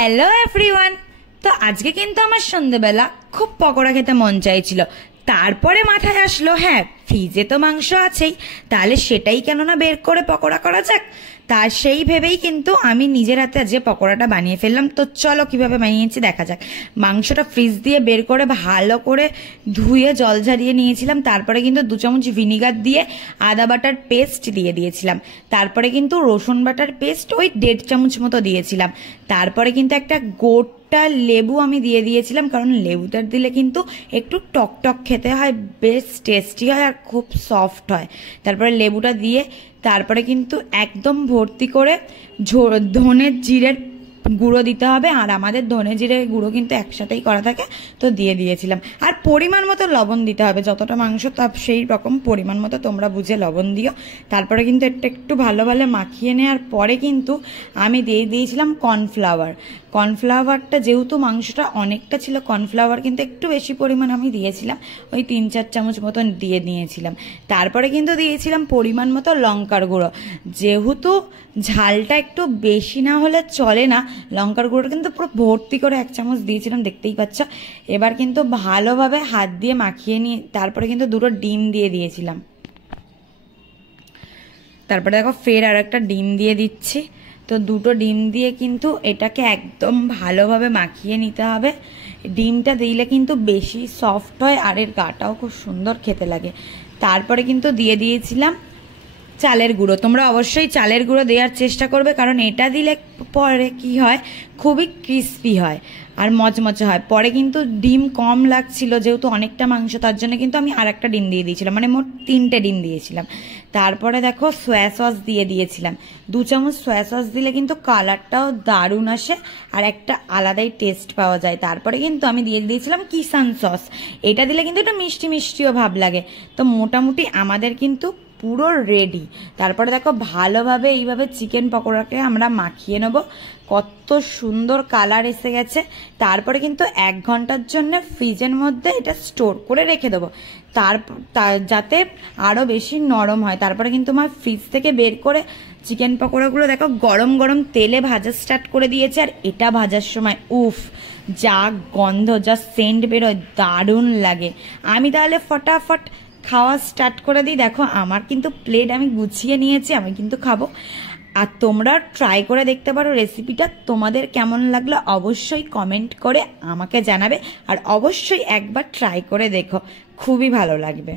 Hello everyone. তো আজকে কিন্তু আমার সন্ধ্যেবেলা খুব পকোড়া খেতে মন চাইছিল। তারপরে মাথায় আসলো, হ্যাঁ ফ্রিজে তো মাংস আছেই, তাহলে সেটাই কেননা বের করে পকোড়া করা যাক। তা সেই ভেবেই কিন্তু আমি নিজের হাতে আজকে পকোড়াটা বানিয়ে ফেললাম। তো চলো কিভাবে বানিয়েছি দেখা যাক। মাংসটা ফ্রিজ দিয়ে বের করে ভালো করে ধুয়ে জল ঝরিয়ে নিয়েছিলাম। তারপরে কিন্তু 2 চামচ ভিনিগার দিয়ে আদা বাটার পেস্ট দিয়ে দিয়েছিলাম। তারপরে কিন্তু রসুন বাটার পেস্ট ওই 1.5 চামচ মতো দিয়েছিলাম। তারপরে কিন্তু একটা গোটা লেবু আমি দিয়ে দিয়েছিলাম, কারণ লেবুটা দিলে কিন্তু একটু টক টক খেতে হয়, বেশ টেস্টি হয় আর খুব সফট হয়। তারপরে লেবুটা দিয়ে তারপরে কিন্তু একদম ভর্তি করে ধনে জিরের গুঁড়ো দিতে হবে। আর আমাদের ধনে জিরের গুঁড়ো কিন্তু একসাথেই করা থাকে, তো দিয়ে দিয়েছিলাম। আর পরিমাণ মতো লবণ দিতে হবে, যতটা মাংস তার সেই রকম পরিমাণ মতো তোমরা বুঝে লবণ দিও। তারপরে কিন্তু একটু ভালো মাখিয়ে নেওয়ার পরে কিন্তু আমি দিয়ে দিয়েছিলাম কর্নফ্লাওয়ার। কর্নফ্লাওয়ারটা যেহেতু মাংসটা অনেকটা ছিল, কর্নফ্লাওয়ার কিন্তু একটু বেশি পরিমাণ আমি দিয়েছিলাম, ওই 3-4 চামচ মতন দিয়ে নিয়েছিলাম। তারপরে কিন্তু দিয়েছিলাম পরিমাণ মতো লঙ্কার গুঁড়ো। যেহেতু ঝালটা একটু বেশি না হলে চলে না, লঙ্কার গুঁড়োটা কিন্তু পুরো ভর্তি করে 1 চামচ দিয়েছিলাম, দেখতেই পাচ্ছ। এবার কিন্তু ভালোভাবে হাত দিয়ে মাখিয়ে নিয়ে তারপরে কিন্তু 2টো ডিম দিয়ে দিয়েছিলাম। তারপরে দেখো ফের আর একটা ডিম দিয়ে দিচ্ছি। তো 2টো ডিম দিয়ে কিন্তু এটাকে একদম ভালোভাবে মাখিয়ে নিতে হবে। ডিমটা দিলে কিন্তু বেশি সফট হয় আর এর গাটাও খুব সুন্দর খেতে লাগে। তারপরে কিন্তু দিয়ে দিয়েছিলাম চালের গুঁড়ো। তোমরা অবশ্যই চালের গুঁড়ো দেওয়ার চেষ্টা করবে, কারণ এটা দিলে পরে কি হয়, খুবই ক্রিস্পি হয় আর মচমচে হয়। পরে কিন্তু ডিম কম লাগছিল, যেহেতু অনেকটা মাংস, তার জন্য কিন্তু আমি আর একটা ডিম দিয়ে দিয়েছিলাম, মানে মোট 3টে ডিম দিয়েছিলাম। তারপরে দেখো সয়া সস দিয়ে দিয়েছিলাম। 2 চামচ সয়া সস দিলে কিন্তু কালারটাও দারুণ আসে আর একটা আলাদাই টেস্ট পাওয়া যায়। তারপরে কিন্তু আমি দিয়ে দিয়েছিলাম কিষান সস। এটা দিলে কিন্তু একটু মিষ্টি মিষ্টিও ভাব লাগে। তো মোটামুটি আমাদের কিন্তু পুরো রেডি। তারপরে দেখো ভালোভাবে এইভাবে চিকেন পকোড়াকে আমরা মাখিয়ে নেব। কত সুন্দর কালার এসে গেছে। তারপরে কিন্তু 1 ঘন্টার জন্য ফ্রিজের মধ্যে এটা স্টোর করে রেখে দেবো, যাতে আরও বেশি নরম হয়। তারপরে কিন্তু আমার ফ্রিজ থেকে বের করে চিকেন পকোড়াগুলো দেখো গরম গরম তেলে ভাজা স্টার্ট করে দিয়েছে। আর এটা ভাজার সময় উফ, যা গন্ধ, যা সেন্ট বেরোয়, দারুণ লাগে। আমি তাহলে ফটাফট খাওয়া স্টার্ট করে দিই। দেখো আমার কিন্তু প্লেট আমি গুছিয়ে নিয়েছি, আমি কিন্তু খাবো। আর তোমরা ট্রাই করে দেখতে পারো রেসিপিটা। তোমাদের কেমন লাগলো অবশ্যই কমেন্ট করে আমাকে জানাবে, আর অবশ্যই একবার ট্রাই করে দেখো, খুবই ভালো লাগবে।